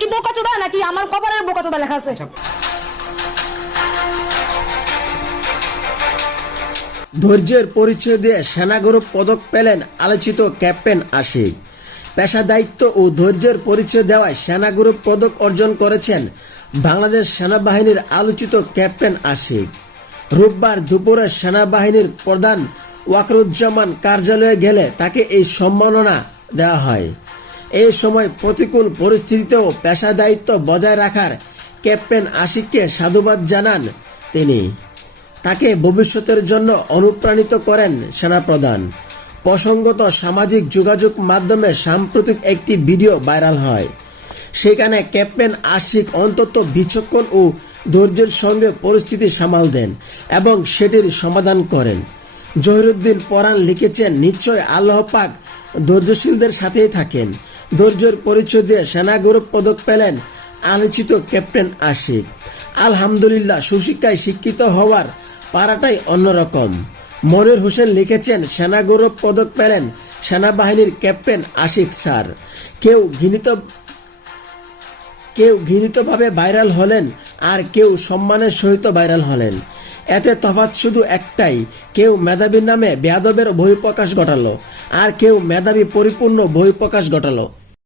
কি বোকা চোদা নাকি আমার কপালের বোকা চোদা লেখা আছে? ধৈর্যের পরিচয় দিয়ে সেনা গৌরব পদক পেলেন আলোচিত ক্যাপ্টেন আশিক। পেশা দায়িত্ব ও ধৈর্যের পরিচয় দেওয়ায় সেনা গৌরব পদক অর্জন করেছেন বাংলাদেশ সেনাবাহিনীর আলোচিত ক্যাপ্টেন আশিক। রোববার দুপুরে সেনাবাহিনীর প্রধান ওয়াকরুজ্জামান কার্যালয়ে গেলে তাকে এই সম্মাননা দেওয়া হয়। এই সময় প্রতিকূল পরিস্থিতিতেও পেশা দায়িত্ব বজায় রাখার ক্যাপ্টেন আশিককে সাধুবাদ জানান তিনি। তাকে ভবিষ্যতের জন্য অনুপ্রাণিত করেন সেনাপ্রধান। প্রসঙ্গত সামাজিক যোগাযোগ মাধ্যমে সাম্প্রতিক একটি ভিডিও ভাইরাল হয়। সেখানে ক্যাপ্টেন আশিক অন্তত বিচক্ষণ ও ধৈর্যের সঙ্গে পরিস্থিতি সামাল দেন এবং সেটির সমাধান করেন। জহিরুদ্দিন পরাণ লিখেছেন, নিশ্চয় আল্লাহ পাক ধৈর্যশীলদের সাথেই থাকেন। ধৈর্যের পরিচয় দিয়ে সেনা গৌরব পদক পেলেন আলোচিত ক্যাপ্টেন আশিক। আলহামদুলিল্লাহ, সুশিক্ষায় শিক্ষিত হওয়ার পাড়াটাই অন্যরকম। মনির হোসেন লিখেছেন, সেনা গৌরব পদক পেলেন সেনাবাহিনীর ক্যাপ্টেন আশিক স্যার। কেউ ঘৃণিত, কেউ ঘৃণিতভাবে ভাইরাল হলেন আর কেউ সম্মানের সহিত ভাইরাল হলেন। এতে তফাৎ শুধু একটাই, কেউ মেধাবীর নামে বেয়াদবের বহিঃপ্রকাশ ঘটালো, আর কেউ মেধাবী পরিপূর্ণ বহিঃপ্রকাশ ঘটালো।